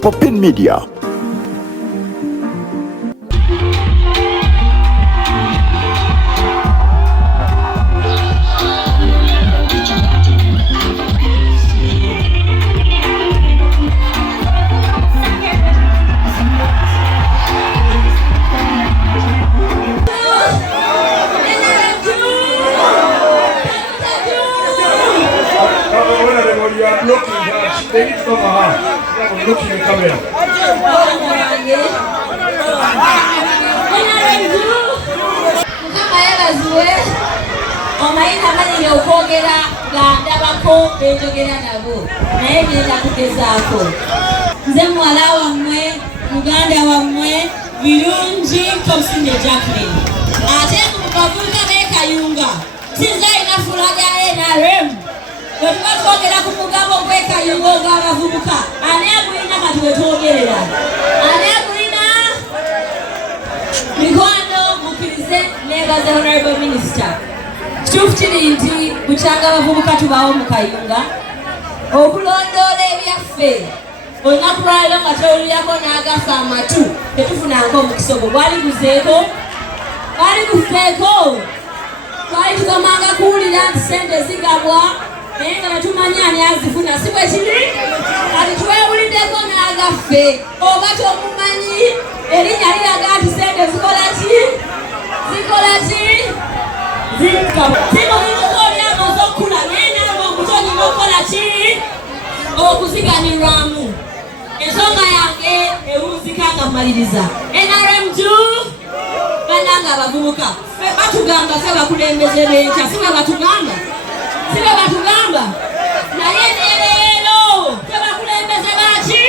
Popin Media. They need to come on. Look in the camera. Omaina mali yokwogera gandabako benjogera nabo naye genda kugezaako nze muwala wammwe muganda wammwe birungi Komusinge Jacqueline ate mubavubuka b'ekayunga sinza ina fulaga NRM wetuba twogera ku mugambo gw'ekayunga ogw'abavubuka ani agulina kati wetwogerera ani agulina mikwano mukkirize nebaza Honorable Minister kituufu kiri nti bukyanga abavubuka tubaawo mu kayunga okulondoola ebyaffe olunaku lwaliro nga tolulirako n'agafa amatu tetufunanko omukisa ogwo gwali guzeeko twali tugamanga kuwulira nti sente zigabwa naye nga tetumanyi ani azifuna si bwe kiri kati twewuliddeko n'agaffe oba tomumanyi erinnya liraga nti sente zikola ki simubibuka oli amaze okukula naye nawe omuto olina okukola ki okuziganirwamu ensonga yange ewunzika nga mmaliriza NRM bannanga abavubuka batugamba ffe bakulembeze b'enkya si bwe batugamba naye nereero ffe bakulembeze baki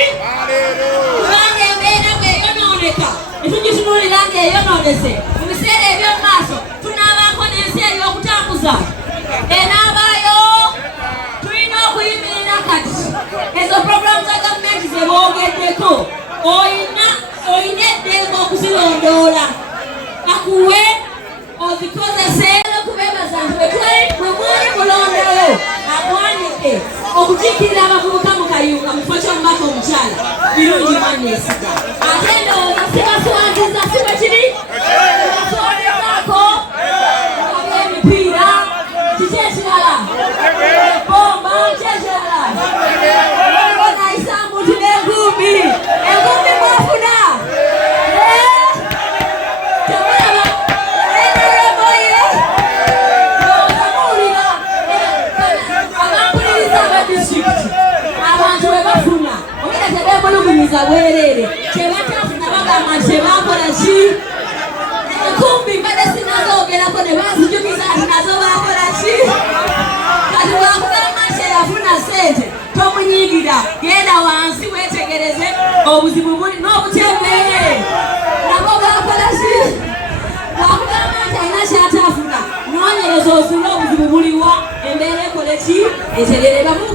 kubanga embeera bweyonooneka netugitunuulira ng'eyonoonese mu biseera eby'omu maaso tunaabako n'ensi ey'okutambuza enaabaayo tulina okuyimirira kati ezo puroguramu za gavumenti ze boogeddeko oyina eddembe okuzirondoola akuwe ozikozese okubeebaza nti bwe mwali mulondawo agwanidde okukiikirira abavubuka mu kayunga mu kifo ky'omumaka omukyala birungi mwanneesiga ate ndowooza sibaswanziza si bwe kiri baswanzizaako ebyemipiira kiki ekirala ebomba ki ekirala waliwo nayisambu nti n'enkumbi mwafuna temulaba enereboye ozamuwulira abampuliriza aba disitulikiti abantu we bafuna obera tebemulugumiza bwereere kyebatafuna bagamba nti tebakola ki enkumbi mbadde sinazoogerako ne banzijukiza nti nazo bakola ki kati bwakugamba nti eyafuna sente tomunyiigira genda wansi wetegereze obuzibu buli n'obutembeere nabo bakola ki bwakugamba nti alina kyatafuna noonyereza osula obuzibu buliwa embeera ekole ki etegerere bavubuka